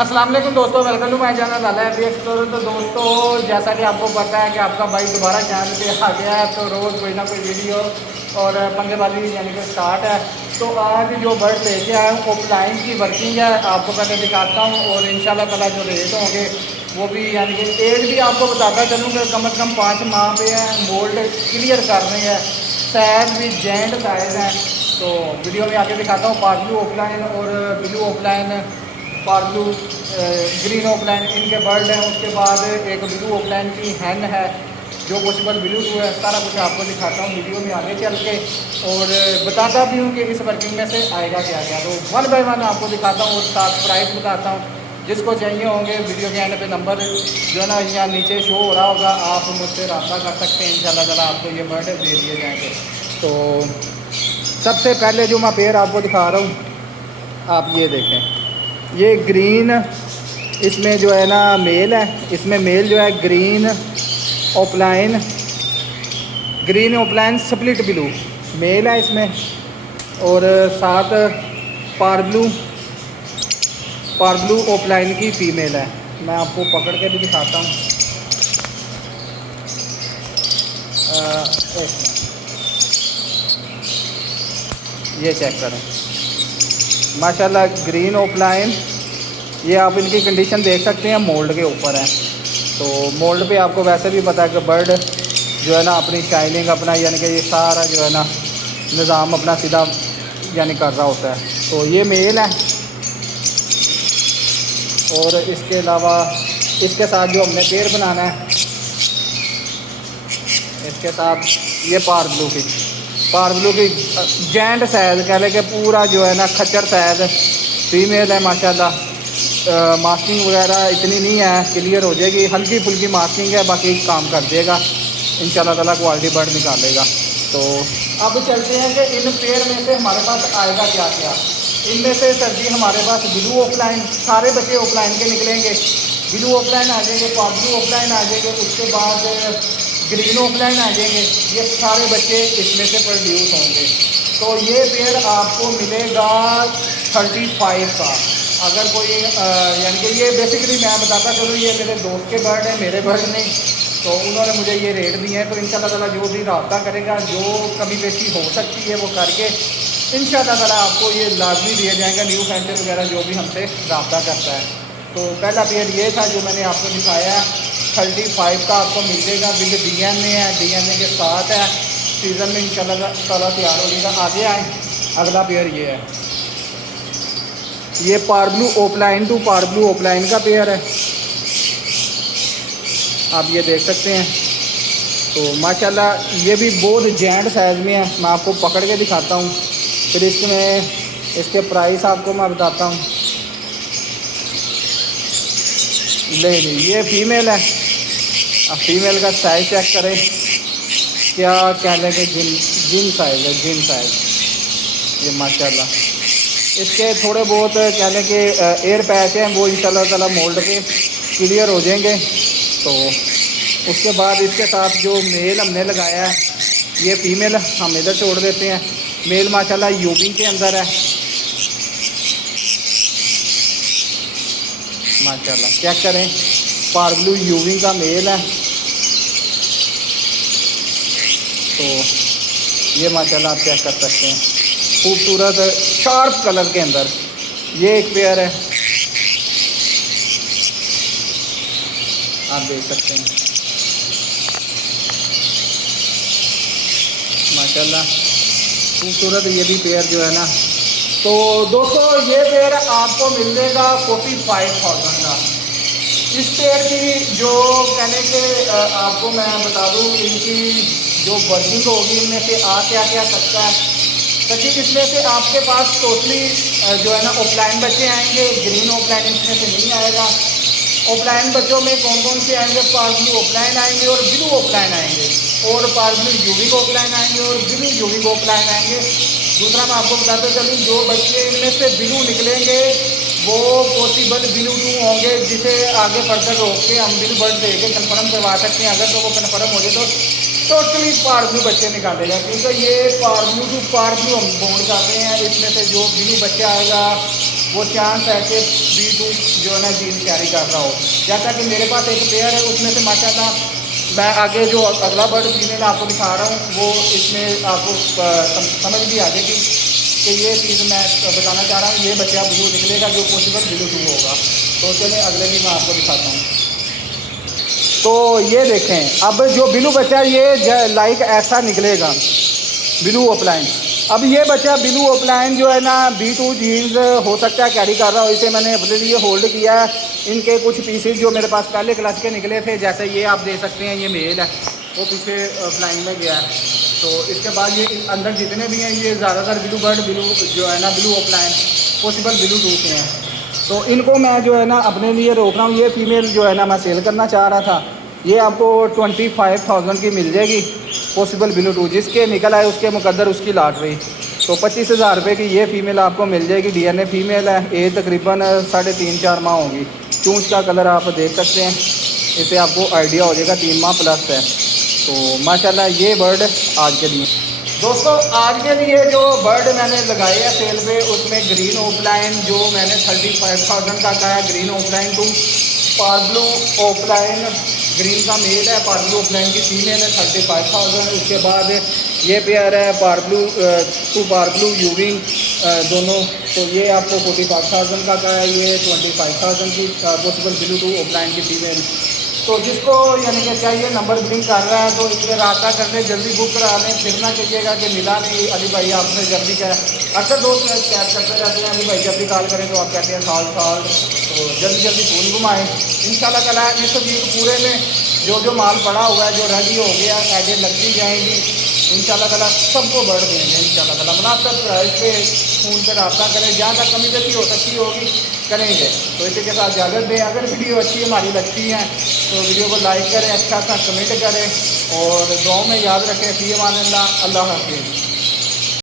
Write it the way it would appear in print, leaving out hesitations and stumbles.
अस्सलाम वालेकुम दोस्तों, welcome to my channel Lala FB explorer. तो दोस्तों, जैसा कि आपको पता है कि आपका भाई दोबारा चैनल पे आ गया है, तो रोज़ कोई ना कोई वीडियो और पंगेबाजी यानी कि स्टार्ट है। तो आज जो बर्ड लेके आया हूँ ऑफलाइन की वर्किंग है, आपको पहले दिखाता हूँ और इंशाल्लाह ताला जो रेट होंगे वो भी यानी कि एज भी आपको बताता चलूँगा। कम से कम 5 माह पे है, मोल्ड क्लियर कर रहे हैं, साइज भी जेंट साइज़ हैं। तो वीडियो में आके दिखाता हूँ पार्ब्लू ऑफलाइन और ब्लू ऑफलाइन, पार्ब्लू ग्रीन ऑफलाइन इनके बर्ड हैं। उसके बाद एक ब्लू ऑफलाइन की हैन है जो पॉसिबल ब्लू टू है। सारा कुछ आपको दिखाता हूँ वीडियो में आगे चल के और बताता भी हूँ कि इस वर्किंग में से आएगा क्या क्या। तो वन बाय वन आपको दिखाता हूँ और साथ प्राइस बताता हूँ। जिसको चाहिए होंगे वीडियो के एंड पे नंबर जो है ना यहाँ नीचे शो हो रहा होगा, आप मुझसे रब्ता कर सकते हैं। इंशाल्लाह ताला आपको ये बर्ड दे दिए जाएंगे। तो सबसे पहले जो मैं पेयर आपको दिखा रहा हूँ, आप ये देखें, ये ग्रीन इसमें जो है ना मेल है। इसमें मेल जो है green opaline split blue male है इसमें, और साथ पार्ब्लू ओपलाइन की फ़ीमेल है। मैं आपको पकड़ के भी दिखाता हूँ। ये चेक करें, माशाल्लाह ग्रीन ओपलाइन। ये आप इनकी कंडीशन देख सकते हैं, मोल्ड के ऊपर है। तो मोल्ड पे आपको वैसे भी पता है कि बर्ड जो है ना अपनी शाइनिंग अपना यानी कि ये सारा जो है ना निज़ाम अपना सीधा यानी कर रहा होता है। तो ये मेल है और इसके अलावा इसके साथ जो हमने पेयर बनाना है, इसके साथ ये पार्ब्लू की जेंट साइज़ कह लें कि पूरा जो है ना खच्चर साइज़ फीमेल है माशाल्लाह। मास्किंग वगैरह इतनी नहीं है, क्लियर हो जाएगी, हल्की फुल्की मास्किंग है, बाकी काम कर देगा इंशाल्लाह ताला, क्वालिटी बर्ड निकालेगा। तो अब चलते हैं कि इन पेयर में से हमारे पास आएगा क्या क्या। इनमें से सर जी हमारे पास ब्लू ऑफलाइन, सारे बच्चे ऑफलाइन के निकलेंगे। ब्लू ऑफलाइन आ जाएंगे, पार्ब्लू ऑफलाइन आ जाएंगे, उसके बाद ग्रीन ऑफलाइन आ जाएंगे। ये सारे बच्चे इसमें से प्रोड्यूस होंगे। तो ये पेयर आपको मिलेगा 35 का। अगर कोई यानी कि ये बेसिकली मैं बताता चलूँ, ये मेरे दोस्त के बर्ड हैं, मेरे बर्ड नहीं। तो उन्होंने मुझे ये रेट दिए हैं। तो इंशाल्लाह ताला जो भी रब्ता करेगा, जो कमी बेशी हो सकती है वो करके इंशाल्लाह ताला आपको ये लाजमी दिए जाएंगे। न्यू सेंटर वगैरह जो भी हमसे रब्ता करता है। तो पहला पेयर ये था जो मैंने आपको दिखाया है, 35 का आपको मिल जाएगा। विद DNA है, DNA के साथ है। सीज़न में इंशाल्लाह ताला तैयार हो जाएगा। आगे आए, अगला पेयर ये है, ये पार्ब्लू ओपलाइन टू पार्ब्लू ओपलाइन का पेयर है, आप ये देख सकते हैं। तो माशाल्लाह ये भी बहुत जेंट साइज़ में है। मैं आपको पकड़ के दिखाता हूँ, फिर इसमें इसके प्राइस आपको मैं बताता हूँ। नहीं, ये फ़ीमेल है। अब फीमेल का साइज़ चेक करें, क्या कह लें कि जिन साइज़ है, जिन साइज़ ये माशाल्लाह। इसके थोड़े बहुत कह लें कि एयर पैच हैं, वो इंशाल्लाह ताला मोल्ड के क्लियर हो जाएंगे। तो उसके बाद इसके साथ जो मेल हमने लगाया है, ये फ़ीमेल हम इधर छोड़ देते हैं। मेल माशाल्लाह यूविंग के अंदर है माशाल्लाह, चेक करें, पार्ब्लू यूविंग का मेल है। तो ये माशाल्लाह आप चेक कर सकते हैं, खूबसूरत शार्प कलर के अंदर ये एक पेयर है, आप देख सकते हैं माशाल्लाह खूबसूरत ये भी पेयर जो है ना। तो दोस्तों ये पेयर आपको मिल जाएगा 45,000 का। इस पेयर की जो कहने के आपको मैं बता दूँ, इनकी जो वर्किंग होगी इनमें से आ क्या क्या सकता है। तो इसमें से आपके पास टोटली जो है ना ऑफलाइन बच्चे आएंगे, ग्रीन ऑफलाइन इसमें से नहीं आएगा। ऑफलाइन बच्चों में कौन कौन से आएंगे, पार्ब्लू ऑफलाइन आएंगे और ब्लू ऑफलाइन आएंगे, और पार्ब्लू यूविक ऑफलाइन आएंगे और ब्लू यूविक ऑफलाइन आएंगे। दूसरा मैं आपको बताते चलूँ, जो बच्चे इनमें से ब्लू निकलेंगे वो पॉसिबल ब्लू टू होंगे, जिसे आगे फर्दर रोक के हम ब्लू बर्ड दे के कन्फर्म करवा सकते हैं। अगर तो वो कन्फर्म हो जाए तो टोटली पार्ब्लू बच्चे निकालेगा, क्योंकि ये पार्ब्लू टू पार्ब्लू हम बोर्ड करते हैं। इसमें से जो ब्लू बच्चा आएगा वो चांस है कि B2 जो है ना जीन कैरी कर रहा हो। जैसा कि मेरे पास एक पेयर है, उसमें से माशाल्लाह मैं आगे जो अगला बर्ड फीमेल आपको दिखा रहा हूँ वो इसमें आपको समझ भी आ जाएगी कि ये चीज़ मैं बताना चाह रहा हूँ। ये बच्चा ब्लू निकलेगा जो पॉसिबल B2 होगा। तो चलिए अगले भी मैं आपको दिखाता हूँ। तो ये देखें, अब जो ब्लू बच्चा ये लाइक ऐसा निकलेगा ब्लू ओपलाइन। अब ये बच्चा ब्लू ओपलाइन जो है ना B2 जीन्स हो सकता है कैरी कर रहा हो। इसे मैंने अपने लिए होल्ड किया है। इनके कुछ पीसेस जो मेरे पास पहले क्लच के निकले थे, जैसे ये आप देख सकते हैं, ये मेल है, वो पीछे फ्लाइंग में गया है। तो इसके बाद ये अंदर जितने भी हैं ये ज़्यादातर ब्लू बर्ड ब्लू जो है ना ब्लू ओपलाइन पॉसिबल B2 के हैं। तो इनको मैं जो है ना अपने लिए रोक रहा हूँ। ये फ़ीमेल जो है ना मैं सेल करना चाह रहा था। ये आपको 25,000 की मिल जाएगी पॉसिबल B2। जिसके निकल आए उसके मुकद्दर उसकी लॉटरी। तो 25,000 रुपये की ये फ़ीमेल आपको मिल जाएगी। DNA फीमेल है। एज तकरीबन 3.5-4 माह होगी। चूंच का कलर आप देख सकते हैं, इससे आपको आइडिया हो जाएगा 3 माह प्लस है। तो माशाल्लाह ये बर्ड आज के लिए दोस्तों, आज के लिए जो बर्ड मैंने लगाए हैं सेल पे, उसमें ग्रीन ओपलाइन जो मैंने 35,000 का कहा है, ग्रीन ओपलाइन टू पार्ब्लू ओपलाइन ग्रीन का मेल है, पार्ब्लू ओपलाइन की फीमेल है 35,000। उसके बाद ये पेयर है पार्ब्लू टू पार्ब्लू यूविंग दोनों, तो ये आपको 45,000 का है। ये 25,000 की पॉसिबल B2 ओपलाइन की फीमेल। तो जिसको यानी कि चाहिए नंबर ब्लिंक कर रहा है तो इस पर रब्ता कर ले, जल्दी बुक करा लें। फिर ना कहिएगा कि मिला नहीं अली भाई आपसे जल्दी क्या। अक्सर दोस्त कैद करते रहते हैं, अली भाई जब भी कॉल करें तो आप कहते हैं साल। तो जल्दी जल्दी फ़ोन घुमाएँ। इंशाल्लाह ताला इस वीक पूरे में जो माल पड़ा हुआ है, जो रेडी हो गया, एडें लगती जाएंगी इंशाल्लाह ताला, सबको बढ़ देंगे इंशाल्लाह ताला। मुनासिब प्राइस पे फ़ोन पर रब्ता करें, जहाँ तक कमी बेशी हो सकती होगी करेंगे। तो इसी के साथ इजाज़त दें। अगर वीडियो अच्छी हमारी लगती है तो वीडियो को लाइक करें, अच्छा सा कमेंट करें और दुआओं में याद रखें। फ़ी अमान अल्लाह। अल्लाह हाफ़िज़।